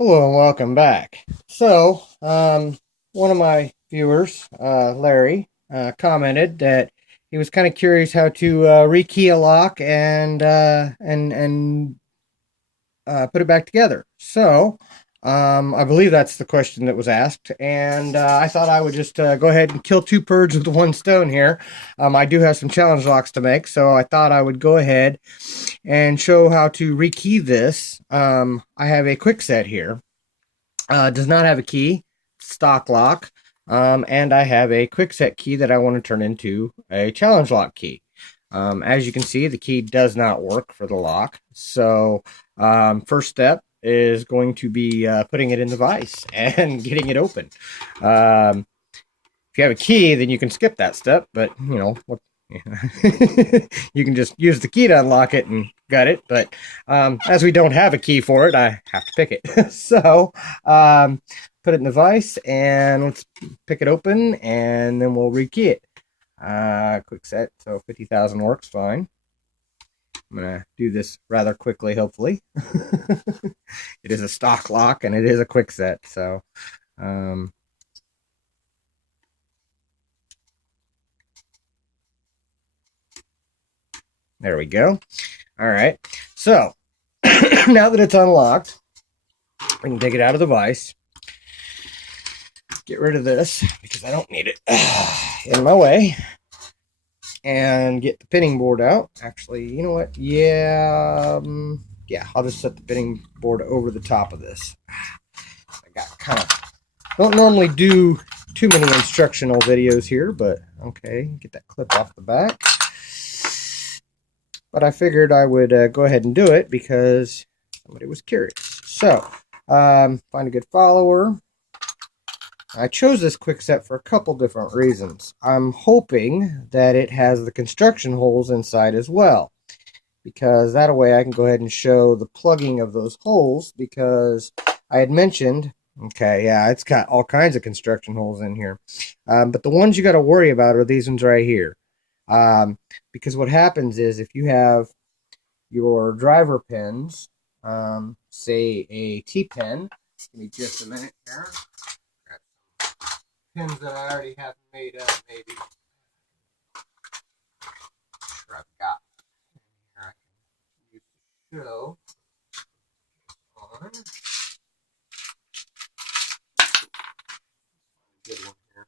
Hello and welcome back. One of my viewers, Larry, commented that he was kind of curious how to rekey a lock and put it back together. I believe that's the question that was asked, and I thought I would just go ahead and kill two birds with one stone here. I do have some challenge locks to make, so I thought I would go ahead and show how to rekey this. I have a quick set here. Does not have a key, stock lock, and I have a quick set key that I want to turn into a challenge lock key. As you can see, the key does not work for the lock. First step is going to be putting it in the vise and getting it open. If you have a key, then you can skip that step, but you can just use the key to unlock it and gut it. But as we don't have a key for it, I have to pick it. Put it in the vise and let's pick it open, and then we'll rekey it. Quick set, so 50,000 works fine. I'm gonna do this rather quickly, hopefully. It is a stock lock and it is a quick set, so there we go. All right, so now that it's unlocked, I can take it out of the vise, get rid of this because I don't need it in my way, and get the pinning board out. Actually, you know what? Yeah, I'll just set the pinning board over the top of this. I got don't normally do too many instructional videos here, but okay, get that clip off the back. But I figured I would go ahead and do it because somebody was curious. So, find a good follower. I chose this quick set for a couple different reasons. I'm hoping that it has the construction holes inside as well, because that way I can go ahead and show the plugging of those holes, because I had mentioned, okay, yeah, it's got all kinds of construction holes in here. But the ones you got to worry about are these ones right here. Because what happens is if you have your driver pins, say a T-pin, give me just a minute here. Pins that I already have made up, maybe. Sure, I've got here. I can use the show on. Good one here.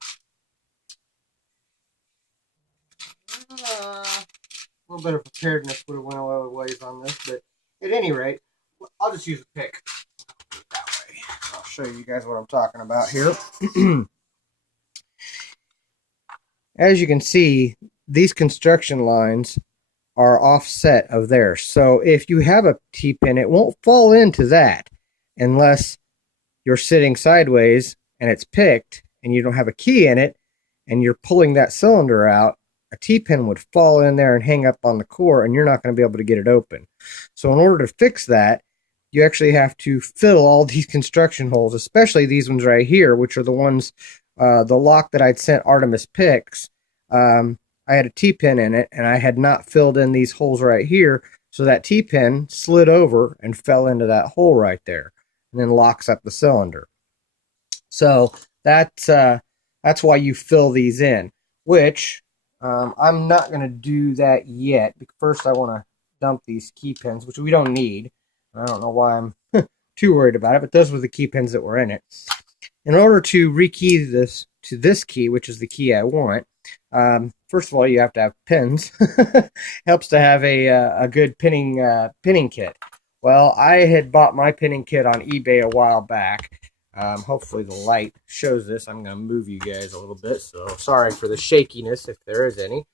A little bit of preparedness would have went a lot of ways on this, but at any rate, I'll just use a pick that way. I'll show you guys what I'm talking about here. As you can see, these construction lines are offset of there. So if you have a T-pin, it won't fall into that unless you're sitting sideways and it's picked and you don't have a key in it and you're pulling that cylinder out. A T-pin would fall in there and hang up on the core, and you're not going to be able to get it open. So in order to fix that, you actually have to fill all these construction holes, especially these ones right here, which are the ones, the lock that I'd sent Artemis Picks. I had a T-pin in it, and I had not filled in these holes right here, so that T-pin slid over and fell into that hole right there, and then locks up the cylinder. So that's why you fill these in, which I'm not going to do that yet. First, I want to dump these key pins, which we don't need. I don't know why I'm too worried about it, but those were the key pins that were in it. In order to rekey this to this key, which is the key I want, first of all, you have to have pins. Helps to have a good pinning kit. Well, I had bought my pinning kit on eBay a while back. Hopefully the light shows this. I'm going to move you guys a little bit, so sorry for the shakiness if there is any.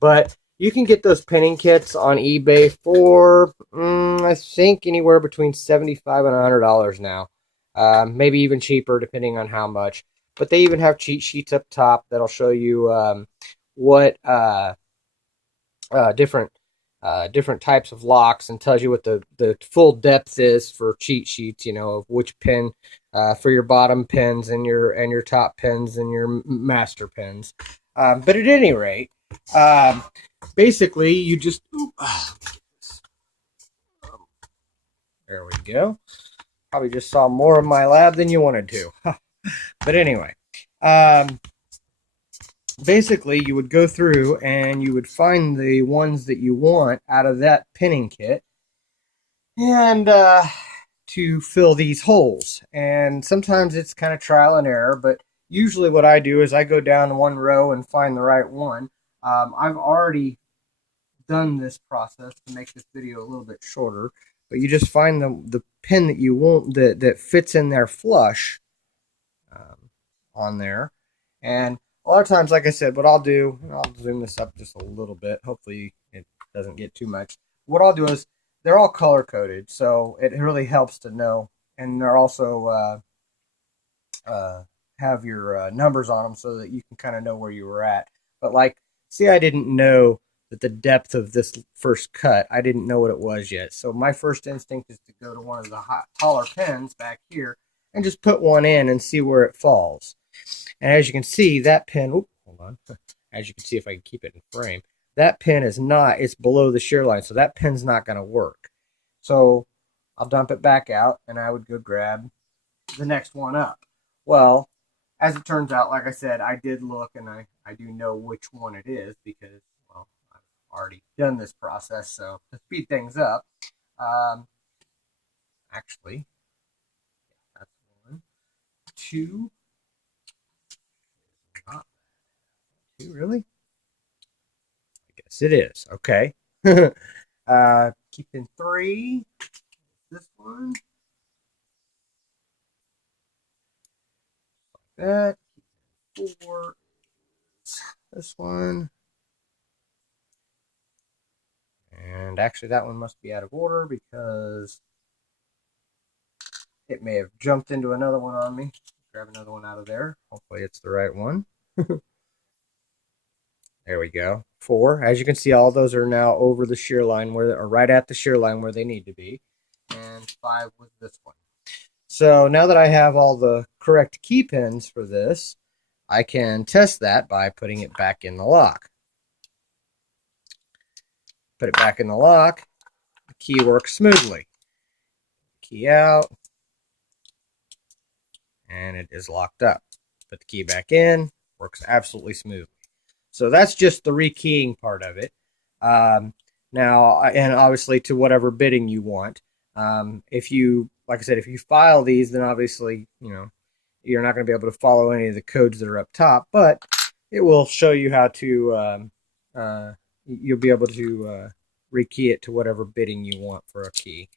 But you can get those pinning kits on eBay for, I think, anywhere between $75 and $100 now. Maybe even cheaper depending on how much. But they even have cheat sheets up top that'll show you what different types of locks, and tells you what the full depth is for cheat sheets, you know, of which pin for your bottom pins and your top pins and your master pins. But at any rate, basically you just there we go. Probably just saw more of my lab than you wanted to. But anyway, um, basically you would go through and you would find the ones that you want out of that pinning kit and to fill these holes. And sometimes it's kind of trial and error, but usually what I do is I go down one row and find the right one. I've already done this process to make this video a little bit shorter, but you just find the pin that you want that fits in there flush on there. And a lot of times, like I said, what I'll do, and I'll zoom this up just a little bit, hopefully it doesn't get too much. What I'll do is they're all color coded, so it really helps to know. And they're also have your numbers on them so that you can kind of know where you were at. But like, see, I didn't know that the depth of this first cut, I didn't know what it was yet. So my first instinct is to go to one of the taller pins back here and just put one in and see where it falls. And as you can see, that pin, hold on. As you can see, if I can keep it in frame, that pin is not, it's below the shear line, so that pin's not going to work. So I'll dump it back out, and I would go grab the next one up. Well, as it turns out, like I said, I did look, and I do know which one it is because, well, I've already done this process. So to speed things up, actually, that's 1, 2. Not 2, really? I guess it is. Okay. Keeping 3. This one. Like that. Keeping 4. This one. And actually, that one must be out of order because it may have jumped into another one on me. Grab another one out of there. Hopefully it's the right one. There we go. 4. As you can see, all those are now over the shear line, or right at the shear line where they need to be. And 5 was this one. So now that I have all the correct key pins for this, I can test that by putting it back in the lock. Put it back in the lock. The key works smoothly. Key out. And it is locked up. Put the key back in. Works absolutely smoothly. So that's just the rekeying part of it. Now, and obviously to whatever bitting you want. If you, like I said, if you file these, then obviously, you know, you're not going to be able to follow any of the codes that are up top, but it will show you how to, you'll be able to rekey it to whatever bitting you want for a key.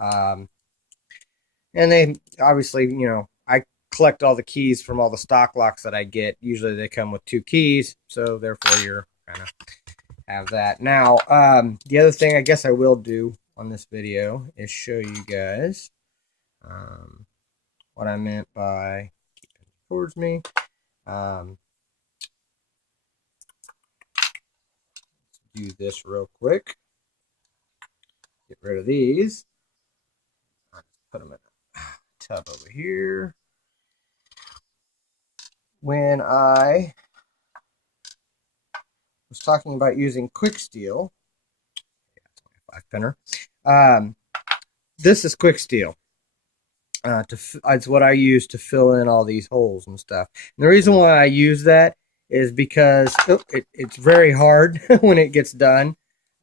And they, obviously, you know, I collect all the keys from all the stock locks that I get. Usually they come with 2 keys, so therefore you're kind of have that. Now, the other thing I guess I will do on this video is show you guys what I meant by keeping it towards me. Let's do this real quick. Get rid of these. I'll just put them in a tub over here. When I was talking about using quick steel, 25 pinner, this is quick steel. It's what I use to fill in all these holes and stuff. And the reason why I use that is because it's very hard when it gets done.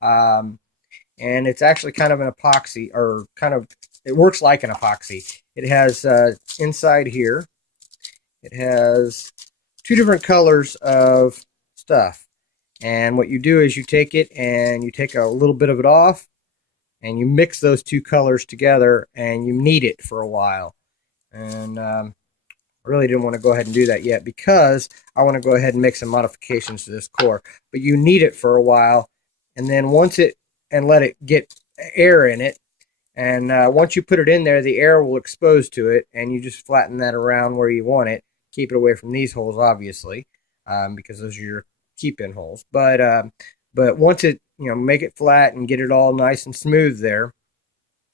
And it's actually kind of an epoxy, or kind of, it works like an epoxy. It has inside here, it has 2 different colors of stuff. And what you do is you take it and you take a little bit of it off and you mix those 2 colors together and you knead it for a while. And I really didn't want to go ahead and do that yet because I want to go ahead and make some modifications to this core. But you knead it for a while, and then let it get air in it. And once you put it in there, the air will expose to it, and you just flatten that around where you want it. Keep it away from these holes, obviously, because those are your keep-in holes. But once it, you know, make it flat and get it all nice and smooth there.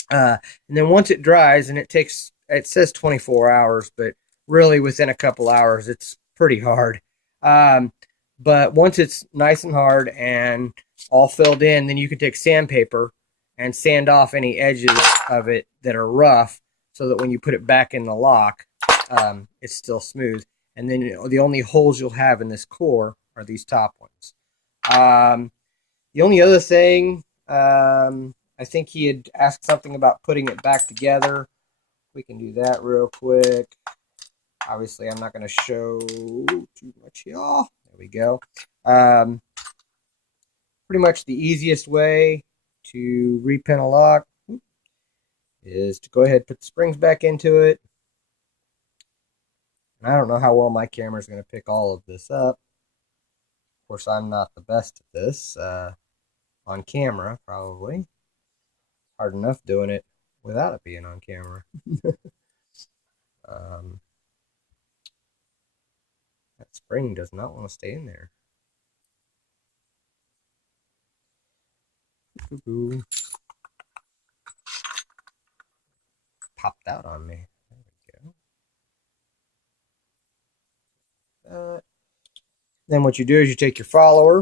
And then once it dries, and it says 24 hours, but really within a couple hours, it's pretty hard. But once it's nice and hard and all filled in, then you can take sandpaper and sand off any edges of it that are rough, so that when you put it back in the lock, it's still smooth. And then the only holes you'll have in this core are these top ones. The only other thing, I think he had asked something about putting it back together. We can do that real quick. Obviously, I'm not going to show too much here. There we go. Pretty much the easiest way to repin a lock is to go ahead and put the springs back into it. And I don't know how well my camera is going to pick all of this up. Of course, I'm not the best at this on camera, probably. Hard enough doing it without it being on camera. That spring does not want to stay in there. Popped out on me. There we go. Then what you do is you take your follower,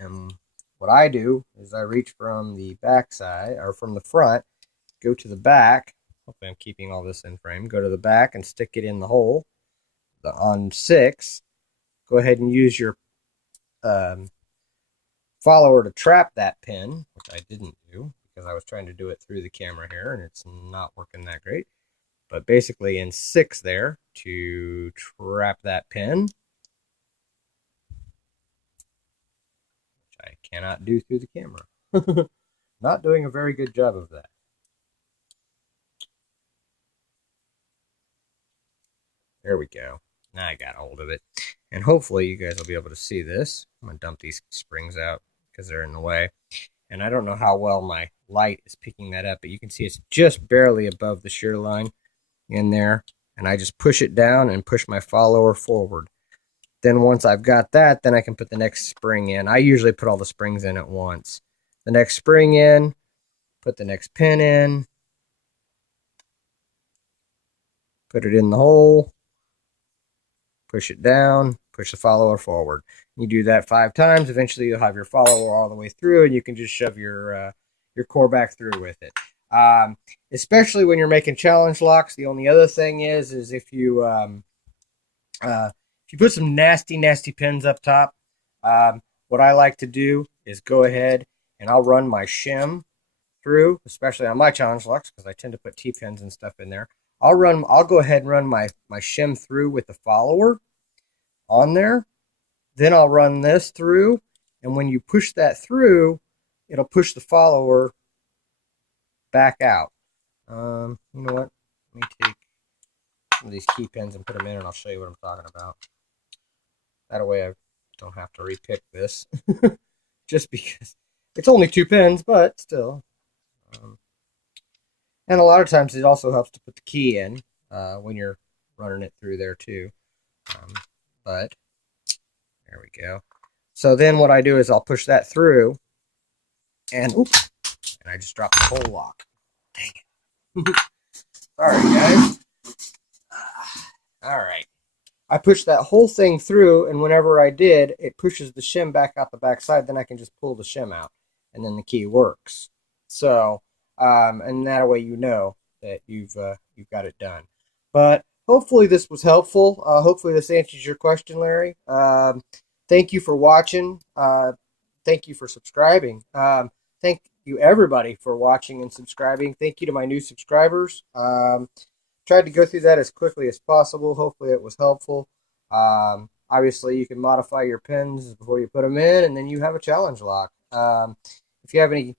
and what I do is I reach from the back side, or from the front, go to the back. Hopefully I'm keeping all this in frame. Go to the back and stick it in the hole. On 6, go ahead and use your follower to trap that pin, which I didn't do because I was trying to do it through the camera here and it's not working that great. But basically in 6 there to trap that pin, which I cannot do through the camera. Not doing a very good job of that. There we go. Now I got hold of it. And hopefully you guys will be able to see this. I'm going to dump these springs out because they're in the way. And I don't know how well my light is picking that up, but you can see it's just barely above the shear line in there. And I just push it down and push my follower forward. Then once I've got that, then I can put the next spring in. I usually put all the springs in at once. The next spring in, put the next pin in, put it in the hole, push it down, push the follower forward. You do that 5 times. Eventually, you'll have your follower all the way through, and you can just shove your core back through with it. Especially when you're making challenge locks. The only other thing is if you put some nasty pins up top, what I like to do is go ahead and I'll run my shim through, especially on my challenge locks because I tend to put T-pins and stuff in there. I'll go ahead and run my shim through with the follower on there. Then I'll run this through, and when you push that through, it'll push the follower back out. You know what? Let me take some of these key pins and put them in, and I'll show you what I'm talking about. That way I don't have to repick this. Just because it's only 2 pins, but still. And a lot of times it also helps to put the key in when you're running it through there too. But there we go. So then what I do is I'll push that through and I just dropped the whole lock. Dang it. Sorry guys. All right. I pushed that whole thing through, and whenever I did, it pushes the shim back out the back side. Then I can just pull the shim out and then the key works. So and that way you know that you've got it done. But hopefully this was helpful. Hopefully this answers your question, Larry. Thank you for watching. Thank you for subscribing. Thank you everybody for watching and subscribing. Thank you to my new subscribers. Tried to go through that as quickly as possible. Hopefully it was helpful. Obviously you can modify your pins before you put them in, and then you have a challenge lock. If you have any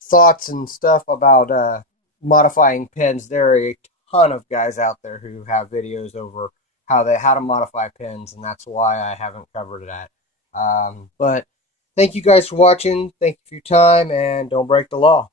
thoughts and stuff about modifying pins, there are a ton of guys out there who have videos over how to modify pins, and that's why I haven't covered that. But thank you guys for watching. Thank you for your time, and don't break the law.